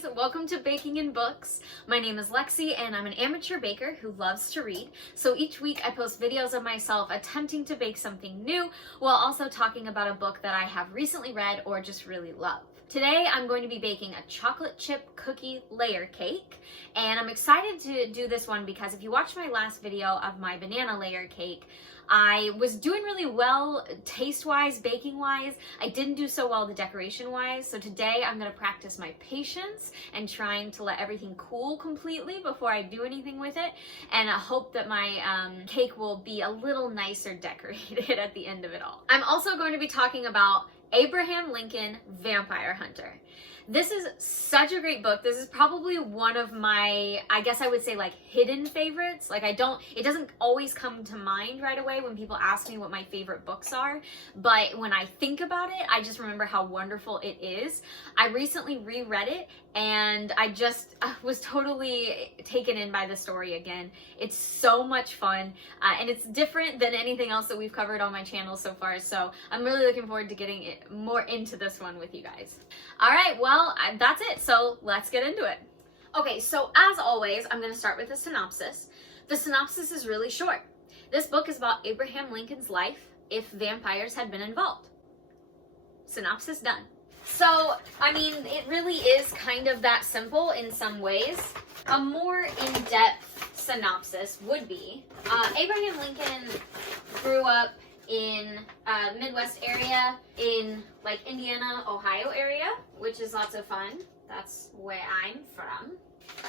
guys, welcome to Baking and Books. My name is Lexi and I'm an amateur baker who loves to read. So each week I post videos of myself attempting to bake something new while also talking about a book that I have recently read or just really love. Today I'm going to be baking a chocolate chip cookie layer cake, and I'm excited to do this one because if you watched my last video of my banana layer cake, I was doing really well taste-wise, baking-wise. I didn't do so well the decoration-wise, so today I'm going to practice my patience and trying to let everything cool completely before I do anything with it, and I hope that my cake will be a little nicer decorated at the end of it all. I'm also going to be talking about Abraham Lincoln Vampire Hunter. This is such a great book. This is probably one of my, I guess I would say, like, hidden favorites. Like, it doesn't always come to mind right away when people ask me what my favorite books are, but when I think about it, I just remember how wonderful it is. I recently reread it and I was totally taken in by the story again. It's so much fun, and it's different than anything else that we've covered on my channel so far, so I'm really looking forward to getting more into this one with you guys. All right, well, that's it, so let's get into it. Okay, so as always, I'm going to start with a synopsis. The synopsis is really short. This book is about Abraham Lincoln's life if vampires had been involved. Synopsis done. So, I mean, it really is kind of that simple in some ways. A more in-depth synopsis would be, Abraham Lincoln grew up in Midwest area in like Indiana, Ohio area, which is lots of fun. That's where I'm from.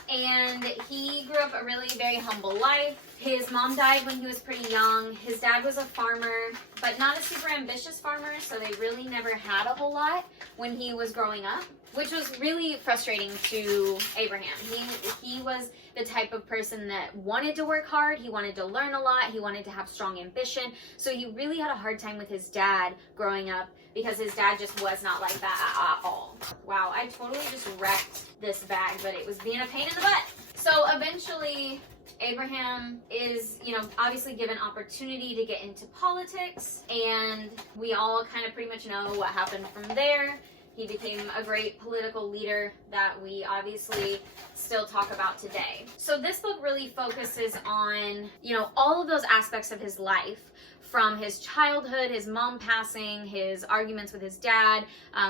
And he grew up a really very humble life. His mom died when he was pretty young. His dad was a farmer, but not a super ambitious farmer, so they really never had a whole lot when he was growing up, which was really frustrating to Abraham. He was the type of person that wanted to work hard, he wanted to learn a lot, he wanted to have strong ambition, so he really had a hard time with his dad growing up because his dad just was not like that at all. Wow, I totally just wrecked this bag, but it was being a pain in the butt. So eventually, Abraham is, obviously given opportunity to get into politics, and we all kind of pretty much know what happened from there. He became a great political leader that we obviously still talk about today. So this book really focuses on, all of those aspects of his life, from his childhood, his mom passing, his arguments with his dad,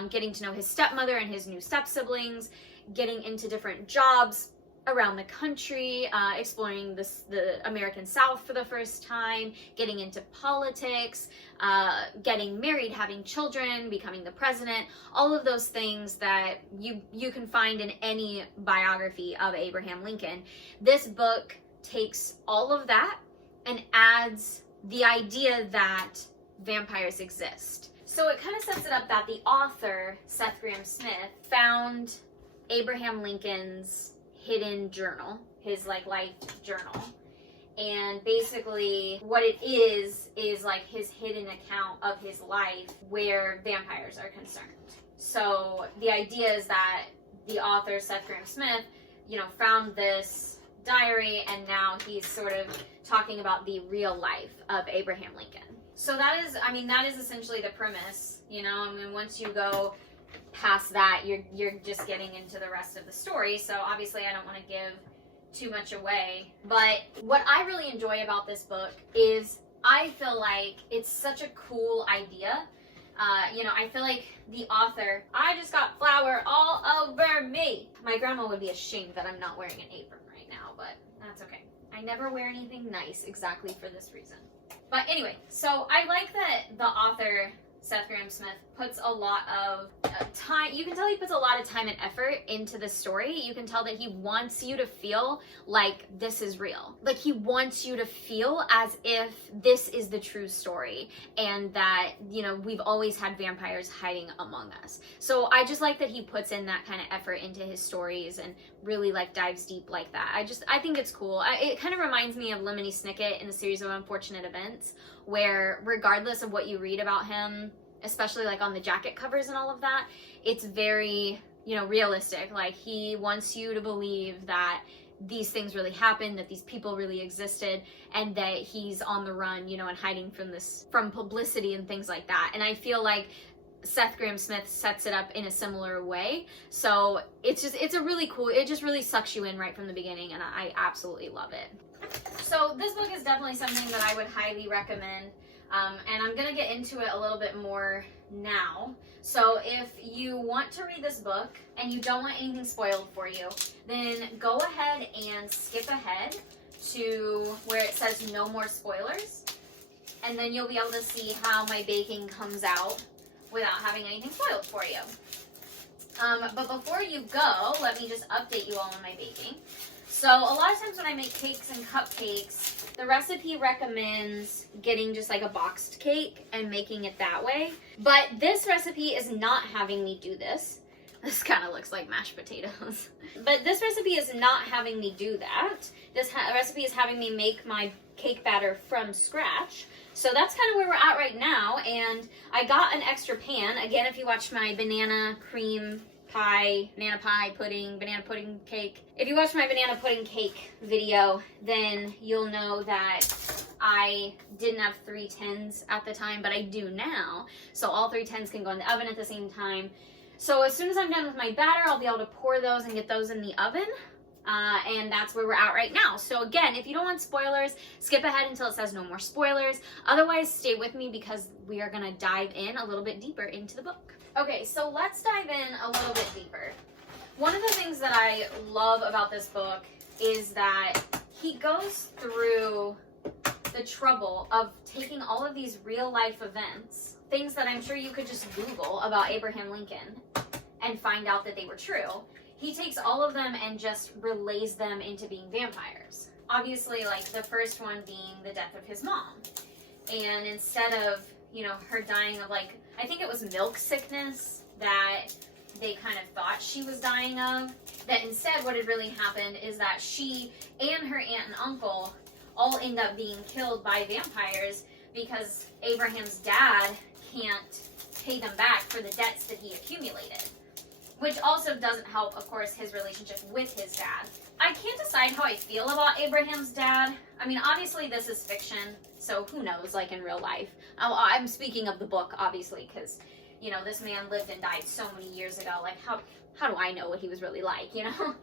getting to know his stepmother and his new step-siblings, getting into different jobs around the country, exploring the American South for the first time, getting into politics, getting married, having children, becoming the president, all of those things that you can find in any biography of Abraham Lincoln. This book takes all of that and adds the idea that vampires exist. So it kind of sets it up that the author, Seth Grahame-Smith, found Abraham Lincoln's hidden journal, his life journal, and basically what it is like his hidden account of his life where vampires are concerned. So the idea is that the author, Seth Grahame-Smith, found this diary, and now he's sort of talking about the real life of Abraham Lincoln. So that is essentially the premise. Once you go past that, you're just getting into the rest of the story, so obviously I don't want to give too much away. But what I really enjoy about this book is I feel like it's such a cool idea. I feel like the author, I just got flour all over me. My grandma would be ashamed that I'm not wearing an apron right now, but that's okay. I never wear anything nice exactly for this reason. But anyway, so I like that the author, Seth Grahame-Smith, puts a lot of time. You can tell he puts a lot of time and effort into the story. You can tell that he wants you to feel like this is real. Like, he wants you to feel as if this is the true story and that, we've always had vampires hiding among us. So I just like that he puts in that kind of effort into his stories and really dives deep like that. I think it's cool. It kind of reminds me of Lemony Snicket in a Series of Unfortunate Events, where regardless of what you read about him, especially on the jacket covers and all of that, it's very, realistic. Like, he wants you to believe that these things really happened, that these people really existed, and that he's on the run, and hiding from publicity and things like that. And I feel like Seth Grahame-Smith sets it up in a similar way. So it's a really cool, it just really sucks you in right from the beginning, and I absolutely love it. So this book is definitely something that I would highly recommend, and I'm gonna get into it a little bit more now. So if you want to read this book and you don't want anything spoiled for you, then go ahead and skip ahead to where it says no more spoilers, and then you'll be able to see how my baking comes out without having anything spoiled for you. But before you go, let me just update you all on my baking. So a lot of times when I make cakes and cupcakes, the recipe recommends getting just like a boxed cake and making it that way. But this recipe is not having me do this. This kind of looks like mashed potatoes. But this recipe is not having me do that. This recipe is having me make my cake batter from scratch. So that's kind of where we're at right now. And I got an extra pan. Again, if you watched my banana pudding cake. If you watched my banana pudding cake video, then you'll know that I didn't have 3 tins at the time, but I do now. So all 3 tins can go in the oven at the same time. So as soon as I'm done with my batter, I'll be able to pour those and get those in the oven. And that's where we're at right now. So again, if you don't want spoilers, skip ahead until it says no more spoilers. Otherwise, stay with me because we are gonna dive in a little bit deeper into the book. Okay, so let's dive in a little bit deeper. One of the things that I love about this book is that he goes through the trouble of taking all of these real life events, things that I'm sure you could just Google about Abraham Lincoln and find out that they were true. He takes all of them and just relays them into being vampires. Obviously, like the first one being the death of his mom. And instead of, you know, her dying of like, I think it was milk sickness that they kind of thought she was dying of, that instead what had really happened is that she and her aunt and uncle all end up being killed by vampires because Abraham's dad can't pay them back for the debts that he accumulated. Which also doesn't help, of course, his relationship with his dad. I can't decide how I feel about Abraham's dad. I mean, obviously this is fiction, so who knows, like in real life. I'm speaking of the book, obviously, because, you know, this man lived and died so many years ago. Like, how do I know what he was really like, you know?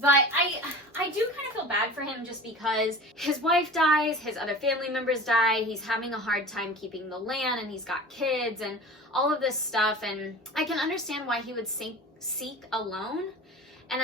But I do kind of feel bad for him just because his wife dies, his other family members die, he's having a hard time keeping the land, and he's got kids and all of this stuff, and I can understand why he would seek a loan. And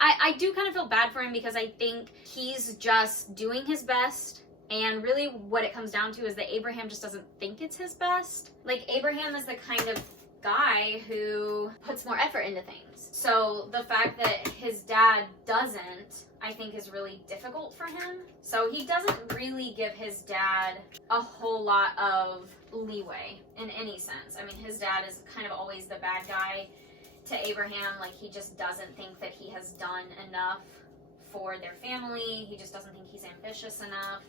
I do kind of feel bad for him because I think he's just doing his best, and really what it comes down to is that Abraham just doesn't think it's his best. Like, Abraham is the kind of guy who puts more effort into things. So the fact that his dad doesn't, I think, is really difficult for him. So he doesn't really give his dad a whole lot of leeway in any sense. I mean, his dad is kind of always the bad guy to Abraham. Like, he just doesn't think that he has done enough for their family. He just doesn't think he's ambitious enough.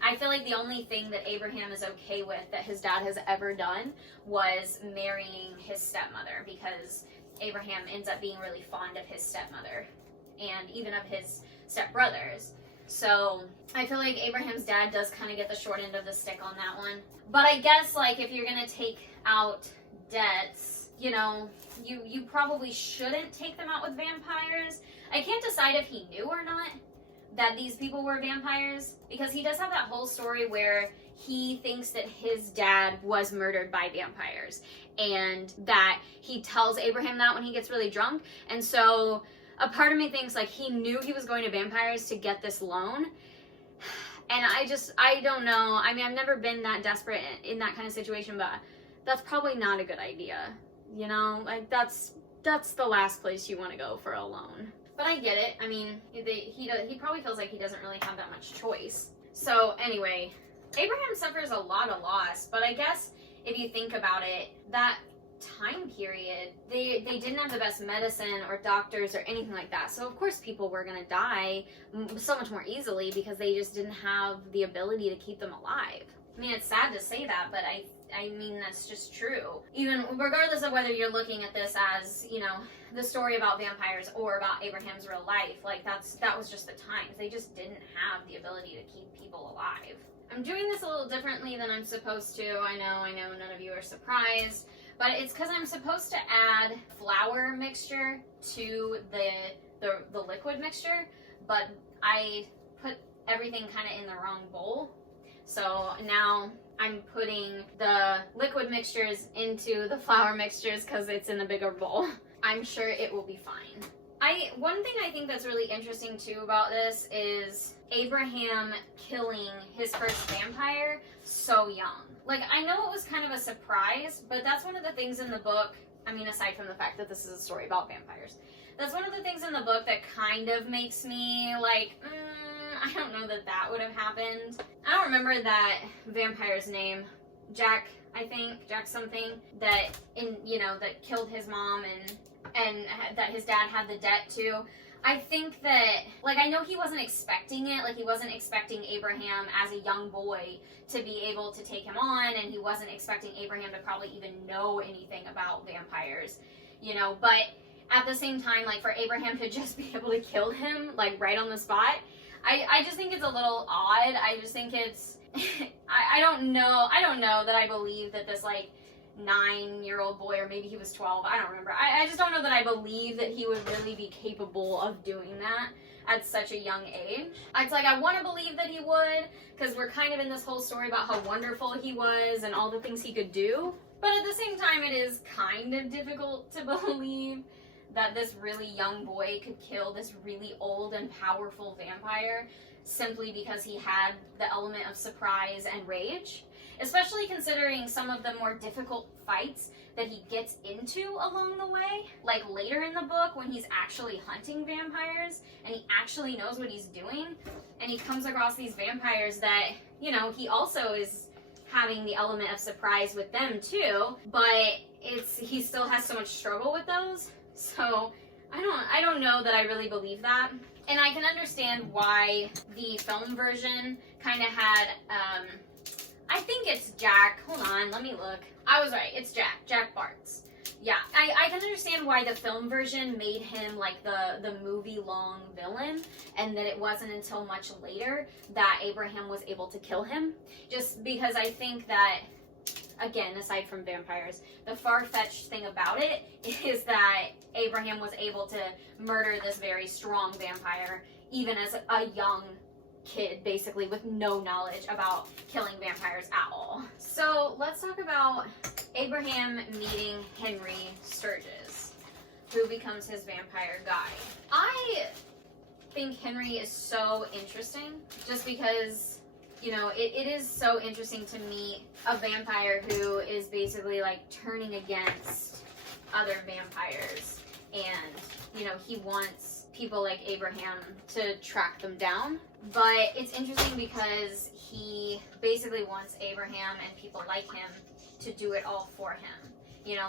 I feel like the only thing that Abraham is okay with that his dad has ever done was marrying his stepmother, because Abraham ends up being really fond of his stepmother and even of his stepbrothers. So I feel like Abraham's dad does kind of get the short end of the stick on that one. But I guess, like, if you're going to take out debts, you know, you probably shouldn't take them out with vampires. I can't decide if he knew or not that these people were vampires, because he does have that whole story where he thinks that his dad was murdered by vampires, and that he tells Abraham that when he gets really drunk. And so a part of me thinks, like, he knew he was going to vampires to get this loan. And I don't know. I mean, I've never been that desperate in that kind of situation, but that's probably not a good idea. You know, like, that's the last place you want to go for a loan. But I get it. I mean, he probably feels like he doesn't really have that much choice. So anyway, Abraham suffers a lot of loss, but I guess if you think about it, that time period, they didn't have the best medicine or doctors or anything like that. So of course people were going to die so much more easily because they just didn't have the ability to keep them alive. I mean, it's sad to say that, but I mean, that's just true. Even regardless of whether you're looking at this as, you know, the story about vampires or about Abraham's real life, like, that was just the times. They just didn't have the ability to keep people alive. I'm doing this a little differently than I'm supposed to. I know, none of you are surprised. but it's because I'm supposed to add flour mixture to the liquid mixture, but I put everything kind of in the wrong bowl. So now I'm putting the liquid mixtures into the flour mixtures because it's in a bigger bowl. I'm sure it will be fine. One thing I think that's really interesting too about this is Abraham killing his first vampire so young. Like, I know it was kind of a surprise, but that's one of the things in the book, I mean, aside from the fact that this is a story about vampires, that's one of the things in the book that kind of makes me like, I don't know that that would have happened. I don't remember that vampire's name. Jack, I think, Jack something, that that killed his mom and that his dad had the debt to. I think that, like, I know he wasn't expecting it. Like, he wasn't expecting Abraham as a young boy to be able to take him on, and he wasn't expecting Abraham to probably even know anything about vampires, but at the same time, like, for Abraham to just be able to kill him, like, right on the spot, I just think it's a little odd. I just think it's, I don't know that I believe that this, like, 9-year-old boy, or maybe he was 12, I don't remember. I just don't know that I believe that he would really be capable of doing that at such a young age. It's like, I want to believe that he would, because we're kind of in this whole story about how wonderful he was and all the things he could do. But at the same time, it is kind of difficult to believe that this really young boy could kill this really old and powerful vampire simply because he had the element of surprise and rage. Especially considering some of the more difficult fights that he gets into along the way. Like later in the book when he's actually hunting vampires and he actually knows what he's doing. And he comes across these vampires that, he also is having the element of surprise with them too. But he still has so much struggle with those. So I don't know that I really believe that. And I can understand why the film version kind of had, I think it's Jack. Hold on, let me look. I was right. It's Jack Bartz. Yeah, I can understand why the film version made him like the movie-long villain, and that it wasn't until much later that Abraham was able to kill him. Just because I think that, again, aside from vampires, the far-fetched thing about it is that Abraham was able to murder this very strong vampire, even as a young kid, basically, with no knowledge about killing vampires at all. So let's talk about Abraham meeting Henry Sturgis, who becomes his vampire guide. I think Henry is so interesting just because, it is so interesting to meet a vampire who is basically like turning against other vampires, and he wants people like Abraham to track them down. But it's interesting because he basically wants Abraham and people like him to do it all for him.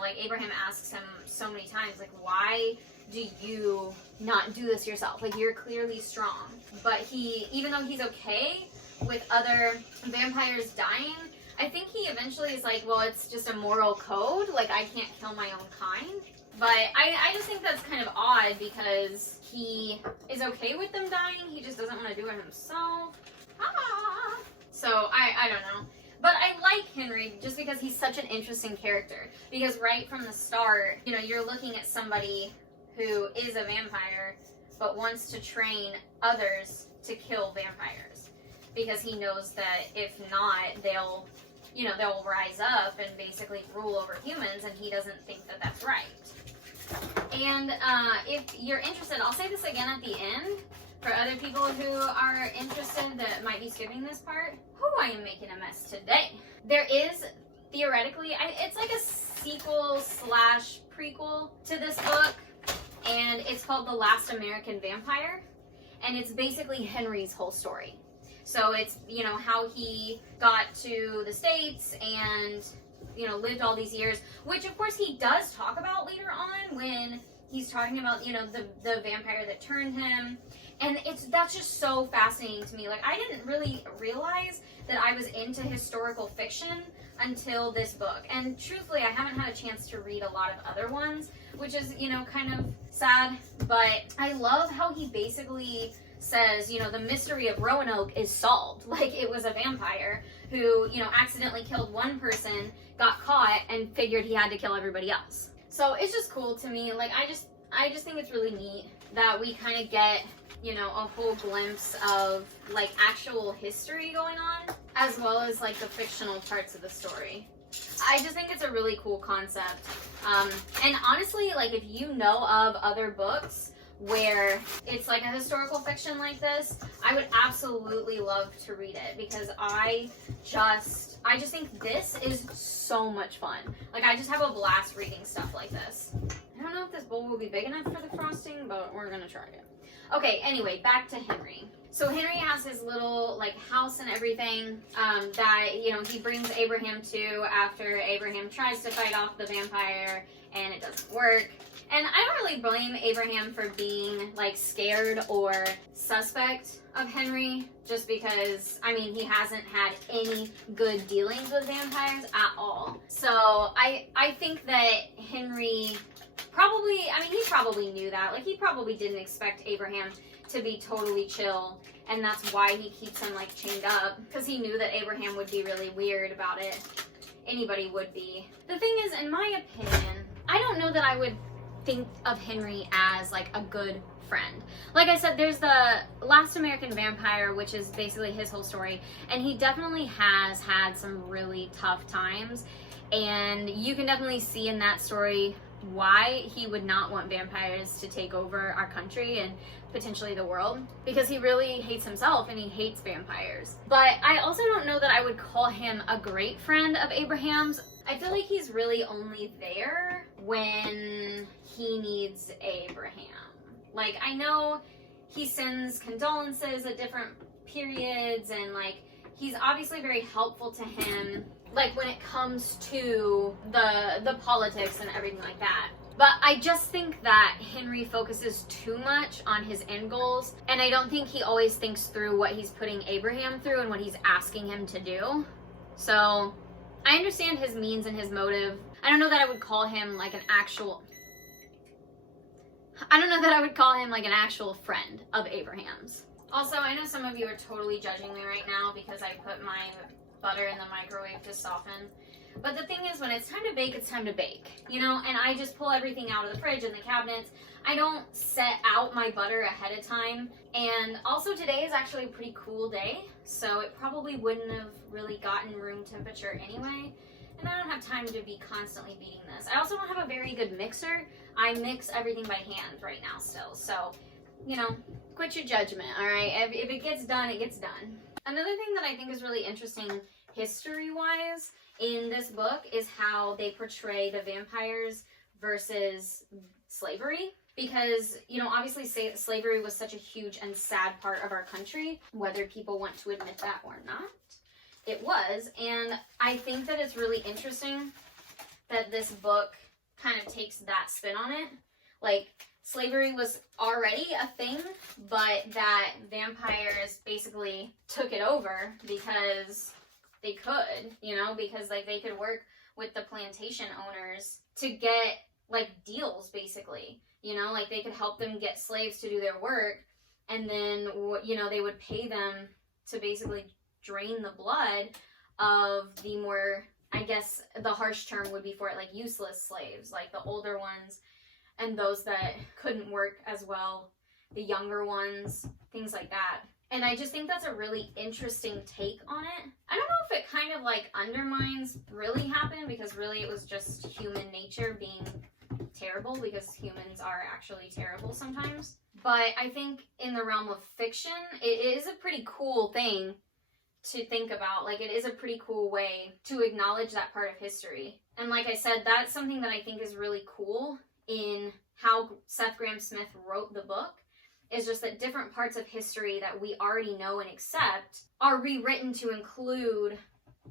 Like Abraham asks him so many times, like, why do you not do this yourself? Like, you're clearly strong. But even though he's okay with other vampires dying, I think he eventually is like, well, it's just a moral code. Like, I can't kill my own kind. But I just think that's kind of odd because he is okay with them dying. He just doesn't want to do it himself. So, I don't know. But I like Henry just because he's such an interesting character. Because right from the start, you're looking at somebody who is a vampire but wants to train others to kill vampires. Because he knows that if not, they'll rise up and basically rule over humans, and he doesn't think that that's right. And if you're interested, I'll say this again at the end for other people who are interested that might be skipping this part. I am making a mess today. There is, theoretically, it's like a sequel / prequel to this book, and it's called The Last American Vampire, and it's basically Henry's whole story. So it's, how he got to the States and, lived all these years, which of course he does talk about later on when he's talking about, the vampire that turned him. And that's just so fascinating to me. Like, I didn't really realize that I was into historical fiction until this book. And truthfully, I haven't had a chance to read a lot of other ones, which is, kind of sad. But I love how he basically says, the mystery of Roanoke is solved. Like, it was a vampire who, you know, accidentally killed one person, got caught, and figured he had to kill everybody else. So it's just cool to me. Like, I just think it's really neat that we kind of get, you know, a whole glimpse of like actual history going on, as well as like the fictional parts of the story. I just think it's a really cool concept. And honestly, like, if you know of other books where it's like a historical fiction like this, I would absolutely love to read it, because I just think this is so much fun. Like, I just have a blast reading stuff like this. I don't know if this bowl will be big enough for the frosting, but we're gonna try it. Okay, anyway, back to Henry. So Henry has his little like house and everything that, you know, he brings Abraham to after Abraham tries to fight off the vampire and it doesn't work. And I don't really blame Abraham for being like scared or suspect of Henry, just because, I mean, he hasn't had any good dealings with vampires at all. So I think that Henry probably, I mean, he probably knew that. Like, he probably didn't expect Abraham to be totally chill, and that's why he keeps him like chained up, because he knew that Abraham would be really weird about it. Anybody would be. The thing is, in my opinion, I don't know that I would think of Henry as like a good friend. Like I said, there's the Last American Vampire, which is basically his whole story, and he definitely has had some really tough times, and you can definitely see in that story why he would not want vampires to take over our country and potentially the world, because he really hates himself and he hates vampires. But I also don't know that I would call him a great friend of Abraham's. I feel like he's really only there when he needs Abraham. Like, I know he sends condolences at different periods, and like, he's obviously very helpful to him, like when it comes to the politics and everything like that. But I just think that Henry focuses too much on his end goals, and I don't think he always thinks through what he's putting Abraham through and what he's asking him to do. So I understand his means and his motive. I don't know that I would call him like an actual friend of Abraham's. Also, I know some of you are totally judging me right now because I put my butter in the microwave to soften. But the thing is, when it's time to bake, it's time to bake, you know? And I just pull everything out of the fridge and the cabinets. I don't set out my butter ahead of time. And also, today is actually a pretty cool day, so it probably wouldn't have really gotten room temperature anyway. And I don't have time to be constantly beating this. I also don't have a very good mixer. I mix everything by hand right now still. So, you know, quit your judgment, all right? If it gets done, it gets done. Another thing that I think is really interesting history-wise in this book is how they portray the vampires versus slavery. Because, you know, obviously slavery was such a huge and sad part of our country, whether people want to admit that or not. It was, and I think that it's really interesting that this book kind of takes that spin on it. Like, slavery was already a thing, but that vampires basically took it over because they could, you know, because like they could work with the plantation owners to get like deals, basically, you know, like they could help them get slaves to do their work, and then, you know, they would pay them to basically drain the blood of the more, I guess the harsh term would be for it, like useless slaves, like the older ones and those that couldn't work as well, the younger ones, things like that. And I just think that's a really interesting take on it. I don't know if it kind of like undermines really happened, because really it was just human nature being terrible, because humans are actually terrible sometimes. But I think in the realm of fiction, it is a pretty cool thing to think about. Like, it is a pretty cool way to acknowledge that part of history. And like I said, that's something that I think is really cool in how Seth Grahame-Smith wrote the book, is just that different parts of history that we already know and accept are rewritten to include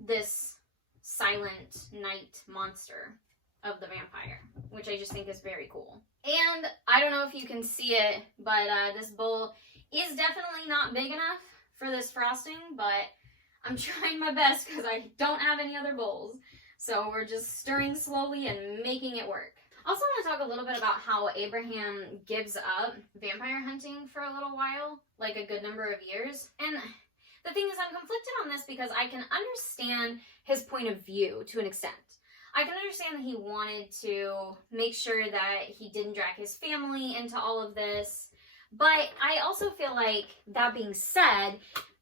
this silent night monster of the vampire, which I just think is very cool. And I don't know if you can see it, but this bowl is definitely not big enough for this frosting, but I'm trying my best because I don't have any other bowls. So we're just stirring slowly and making it work. Also want to talk a little bit about how Abraham gives up vampire hunting for a little while, like a good number of years. And the thing is, I'm conflicted on this because I can understand his point of view to an extent. I can understand that he wanted to make sure that he didn't drag his family into all of this. But I also feel like, that being said,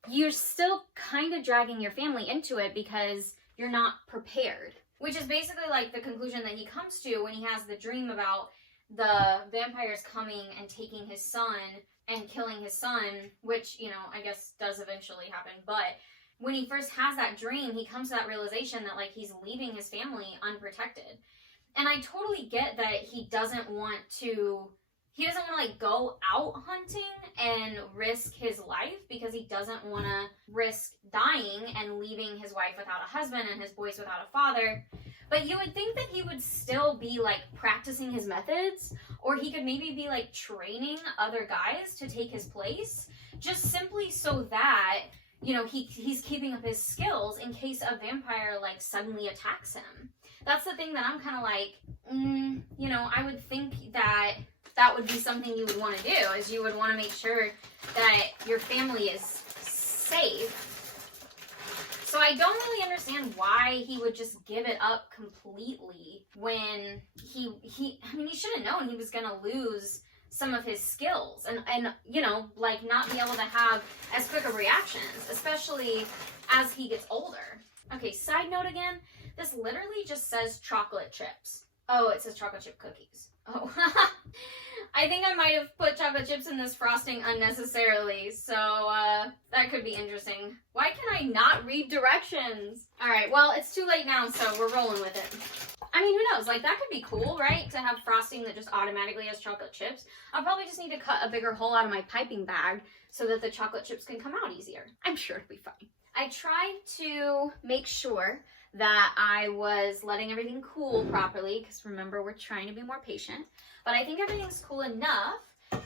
you're still kind of dragging your family into it because you're not prepared. Which is basically like the conclusion that he comes to when he has the dream about the vampires coming and taking his son and killing his son, which, you know, I guess does eventually happen. But when he first has that dream, he comes to that realization that, like, he's leaving his family unprotected. And I totally get that he doesn't want to, like, go out hunting and risk his life because he doesn't want to risk dying and leaving his wife without a husband and his boys without a father. But you would think that he would still be, like, practicing his methods, or he could maybe be, like, training other guys to take his place, just simply so that, you know, he's keeping up his skills in case a vampire, like, suddenly attacks him. That's the thing that I'm kind of like, you know, I would think that that would be something you would want to do, is you would want to make sure that your family is safe. So I don't really understand why he would just give it up completely when he should have known he was going to lose some of his skills and, you know, like, not be able to have as quick of reactions, especially as he gets older. Okay, side note again, this literally just says chocolate chips. Oh, it says chocolate chip cookies. Oh, I think I might have put chocolate chips in this frosting unnecessarily, so that could be interesting. Why can I not read directions? All right, well, it's too late now, so we're rolling with it. I mean, who knows? Like, that could be cool, right? To have frosting that just automatically has chocolate chips. I'll probably just need to cut a bigger hole out of my piping bag so that the chocolate chips can come out easier. I'm sure it'll be fine. I tried to make sure that I was letting everything cool properly, because remember, we're trying to be more patient. But I think everything's cool enough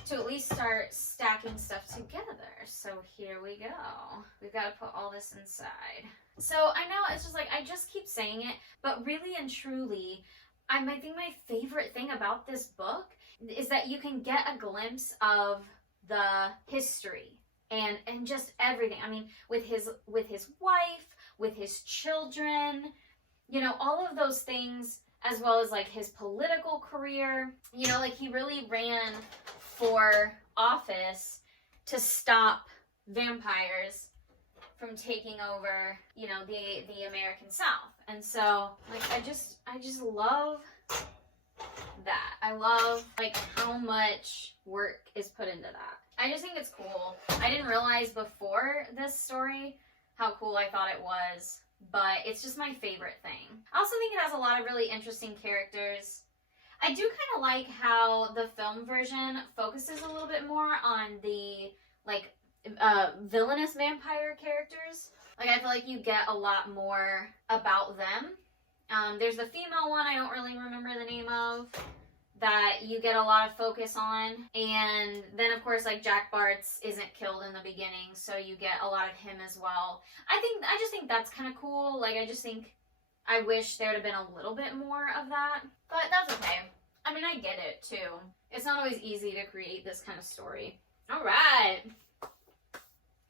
to at least start stacking stuff together. So here we go. We've got to put all this inside. So I know it's just like, I just keep saying it, but really and truly, I think my favorite thing about this book is that you can get a glimpse of the history and just everything. I mean, with his wife, with his children, you know, all of those things, as well as, like, his political career. You know, like, he really ran for office to stop vampires from taking over, you know, the American South. And so, like, I just love that. I love, like, how much work is put into that. I just think it's cool. I didn't realize before this story how cool I thought it was, but it's just my favorite thing. I also think it has a lot of really interesting characters. I do kind of like how the film version focuses a little bit more on the, like, villainous vampire characters. Like, I feel like you get a lot more about them. There's the female one I don't really remember the name of that you get a lot of focus on. And then, of course, like, Jack Bartz isn't killed in the beginning, so you get a lot of him as well. I just think that's kind of cool. Like, I wish there would have been a little bit more of that, but that's okay. I mean, I get it, too. It's not always easy to create this kind of story. All right.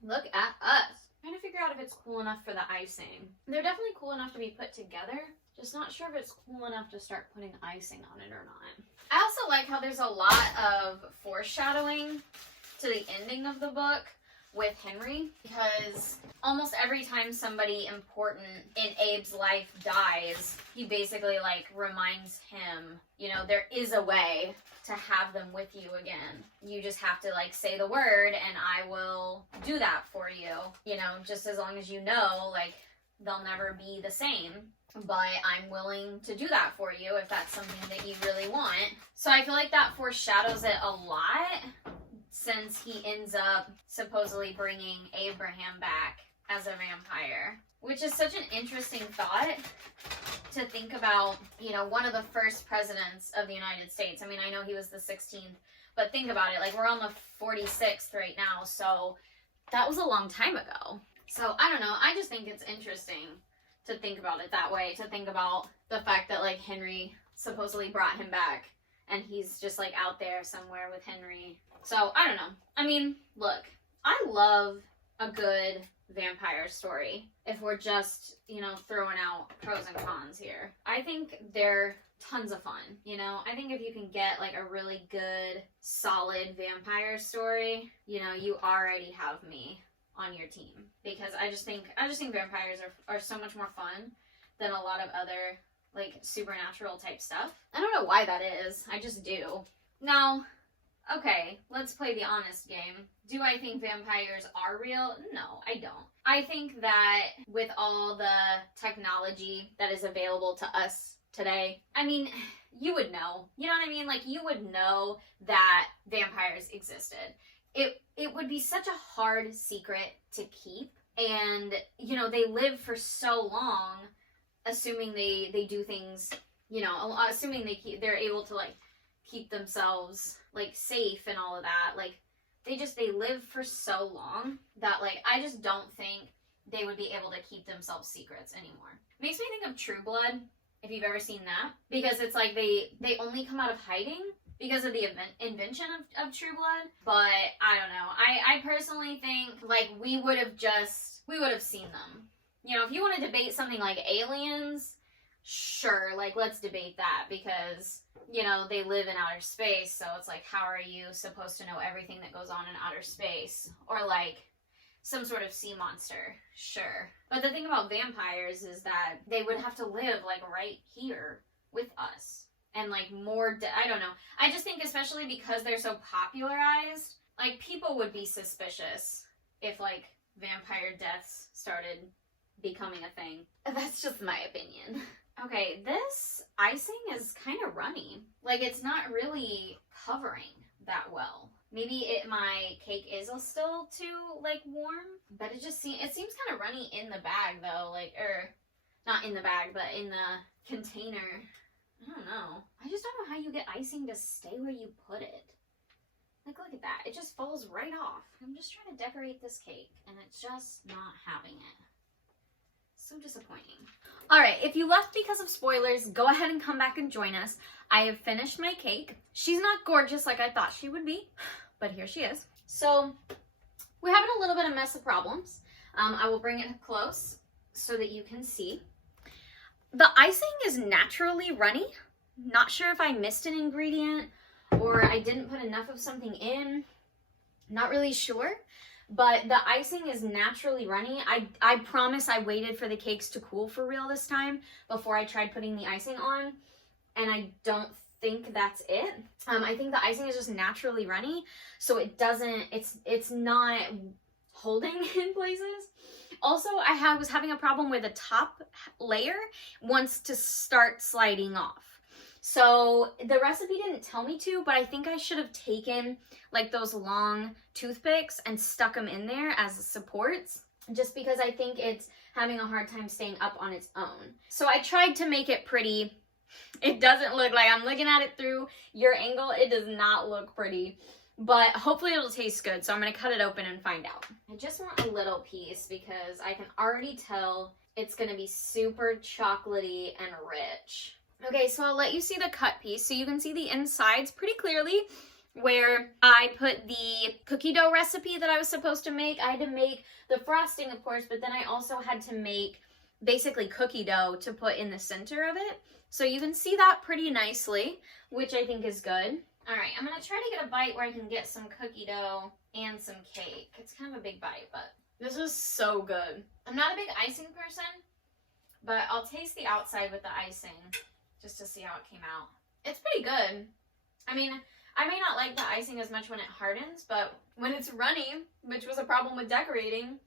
Look at us. I'm trying to figure out if it's cool enough for the icing. They're definitely cool enough to be put together. Just not sure if it's cool enough to start putting icing on it or not. I also like how there's a lot of foreshadowing to the ending of the book with Henry, because almost every time somebody important in Abe's life dies, he basically, like, reminds him, you know, there is a way to have them with you again. You just have to, like, say the word and I will do that for you. You know, just as long as you know, like, they'll never be the same. But I'm willing to do that for you if that's something that you really want. So I feel like that foreshadows it a lot, since he ends up supposedly bringing Abraham back as a vampire, which is such an interesting thought to think about, you know, one of the first presidents of the United States. I mean, I know he was the 16th, but think about it, like, we're on the 46th right now, so that was a long time ago. So I don't know, I just think it's interesting to think about it that way, to think about the fact that, like, Henry supposedly brought him back and he's just, like, out there somewhere with Henry. So I don't know. I mean, look, I love a good vampire story, if we're just, you know, throwing out pros and cons here. I think they're tons of fun, you know? I think if you can get like a really good, solid vampire story, you know, you already have me on your team. Because I just think vampires are so much more fun than a lot of other like supernatural type stuff. I don't know why that is. I just do. Now, okay, let's play the honest game. Do I think vampires are real? No, I don't. I think that with all the technology that is available to us today, I mean, you would know. You know what I mean? Like, you would know that vampires existed. It would be such a hard secret to keep. And, you know, they live for so long, assuming they do things, you know, assuming they're able to, like, keep themselves, like, safe and all of that. Like, they live for so long that, like, I just don't think they would be able to keep themselves secrets anymore. Makes me think of True Blood, if you've ever seen that. Because it's like they only come out of hiding because of the invention of True Blood. But I don't know. I personally think, like, we would have seen them. You know, if you want to debate something like aliens, sure, like, let's debate that, because, you know, they live in outer space, so it's like, how are you supposed to know everything that goes on in outer space? Or, like, some sort of sea monster, sure. But the thing about vampires is that they would have to live, like, right here with us. And, like, I don't know. I just think, especially because they're so popularized, like, people would be suspicious if, like, vampire deaths started becoming a thing. That's just my opinion. Okay, this icing is kind of runny. Like, it's not really covering that well. Maybe my cake is still too, like, warm, but it seems kind of runny in the bag, though. Like, not in the bag, but in the container. I don't know. I just don't know how you get icing to stay where you put it. Like, look at that. It just falls right off. I'm just trying to decorate this cake, and it's just not having it. So disappointing. Alright, if you left because of spoilers, go ahead and come back and join us. I have finished my cake. She's not gorgeous like I thought she would be, but here she is. So, we're having a little bit of mess of problems. I will bring it close so that you can see. The icing is naturally runny. Not sure if I missed an ingredient or I didn't put enough of something in. Not really sure. But the icing is naturally runny. I promise I waited for the cakes to cool for real this time before I tried putting the icing on. And I don't think that's it. I think the icing is just naturally runny. So it's not holding in places. Also, I was having a problem where the top layer wants to start sliding off. So the recipe didn't tell me to, but I think I should have taken like those long toothpicks and stuck them in there as supports, just because I think it's having a hard time staying up on its own. So I tried to make it pretty. It doesn't look like, I'm looking at it through your angle, it does not look pretty, but hopefully it'll taste good. So I'm going to cut it open and find out. I just want a little piece because I can already tell it's going to be super chocolatey and rich. Okay, so I'll let you see the cut piece so you can see the insides pretty clearly, where I put the cookie dough recipe that I was supposed to make. I had to make the frosting, of course, but then I also had to make basically cookie dough to put in the center of it. So you can see that pretty nicely, which I think is good. All right, I'm going to try to get a bite where I can get some cookie dough and some cake. It's kind of a big bite, but this is so good. I'm not a big icing person, but I'll taste the outside with the icing just to see how it came out. It's pretty good. I mean, I may not like the icing as much when it hardens, but when it's runny, which was a problem with decorating,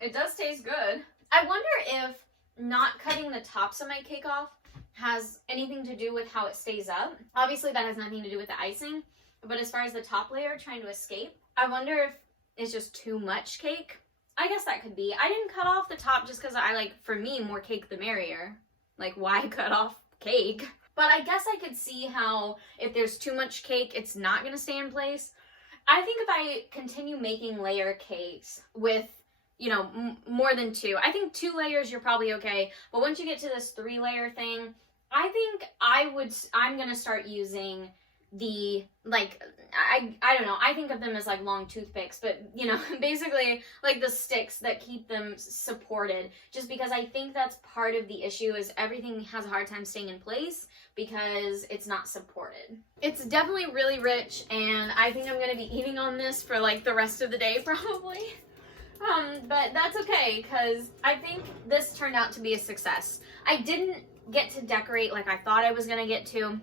it does taste good. I wonder if not cutting the tops of my cake off has anything to do with how it stays up. Obviously, that has nothing to do with the icing, but as far as the top layer trying to escape, I wonder if it's just too much cake. I guess that could be. I didn't cut off the top just because I like, for me, more cake the merrier. Like, why cut off cake? But I guess I could see how if there's too much cake, it's not going to stay in place. I think if I continue making layer cakes with, you know, more than two, I think 2 layers you're probably okay. But once you get to this 3-layer thing, I think I'm going to start using the, like, I don't know, I think of them as like long toothpicks, but you know, basically like the sticks that keep them supported, just because I think that's part of the issue, is everything has a hard time staying in place because it's not supported. It's definitely really rich, and I think I'm gonna be eating on this for like the rest of the day probably. But that's okay, because I think this turned out to be a success. I didn't get to decorate like I thought I was gonna get to.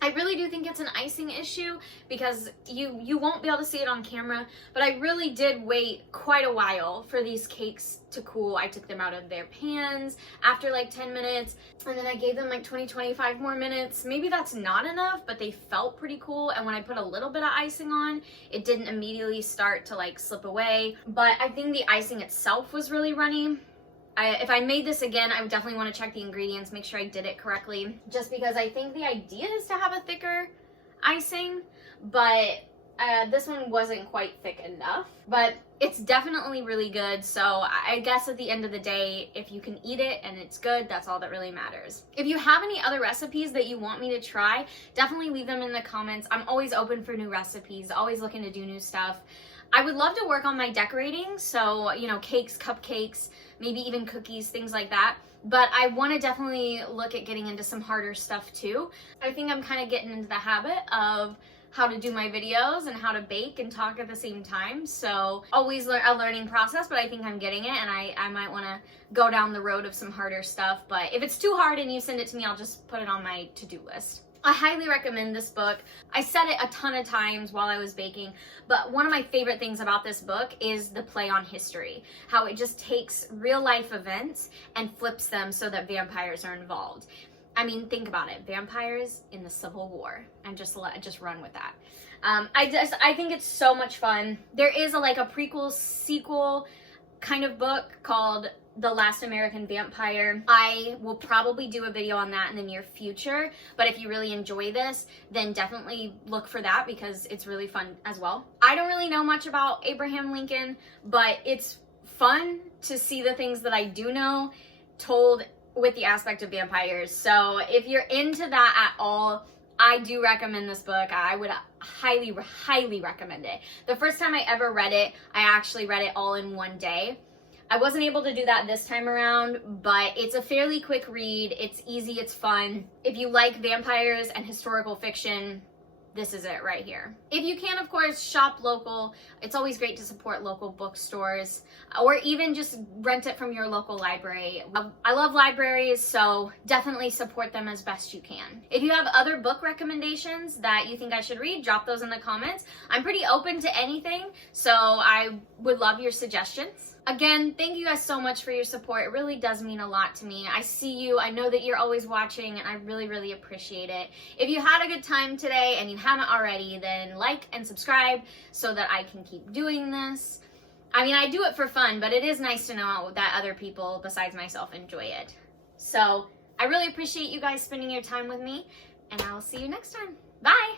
I really do think it's an icing issue because you won't be able to see it on camera, but I really did wait quite a while for these cakes to cool. I took them out of their pans after like 10 minutes, and then I gave them like 20-25 more minutes. Maybe that's not enough, but they felt pretty cool, and when I put a little bit of icing on, it didn't immediately start to like slip away. But I think the icing itself was really runny. If I made this again, I would definitely want to check the ingredients, make sure I did it correctly, just because I think the idea is to have a thicker icing, but this one wasn't quite thick enough. But it's definitely really good, so I guess at the end of the day, if you can eat it and it's good, that's all that really matters. If you have any other recipes that you want me to try, definitely leave them in the comments. I'm always open for new recipes, always looking to do new stuff. I would love to work on my decorating, so, you know, cakes, cupcakes, maybe even cookies, things like that. But I want to definitely look at getting into some harder stuff too. I think I'm kind of getting into the habit of how to do my videos and how to bake and talk at the same time. So always a learning process, but I think I'm getting it, and I might want to go down the road of some harder stuff. But if it's too hard and you send it to me, I'll just put it on my to-do list. I highly recommend this book. I said it a ton of times while I was baking, but one of my favorite things about this book is the play on history. How it just takes real life events and flips them so that vampires are involved. I mean, think about it. Vampires in the Civil War, and just run with that. I think it's so much fun. There is a prequel, sequel kind of book called The Last American Vampire. I will probably do a video on that in the near future, but if you really enjoy this, then definitely look for that because it's really fun as well. I don't really know much about Abraham Lincoln, but it's fun to see the things that I do know told with the aspect of vampires. So if you're into that at all, I do recommend this book. I would highly, highly recommend it. The first time I ever read it, I actually read it all in one day. I wasn't able to do that this time around, but it's a fairly quick read. It's easy, it's fun. If you like vampires and historical fiction, this is it right here. If you can, of course, shop local. It's always great to support local bookstores, or even just rent it from your local library. I love libraries, so definitely support them as best you can. If you have other book recommendations that you think I should read, drop those in the comments. I'm pretty open to anything, so I would love your suggestions. Again, thank you guys so much for your support. It really does mean a lot to me. I see you. I know that you're always watching, and I really, really appreciate it. If you had a good time today and you haven't already, then like and subscribe so that I can keep doing this. I mean, I do it for fun, but it is nice to know that other people besides myself enjoy it. So I really appreciate you guys spending your time with me, and I'll see you next time. Bye!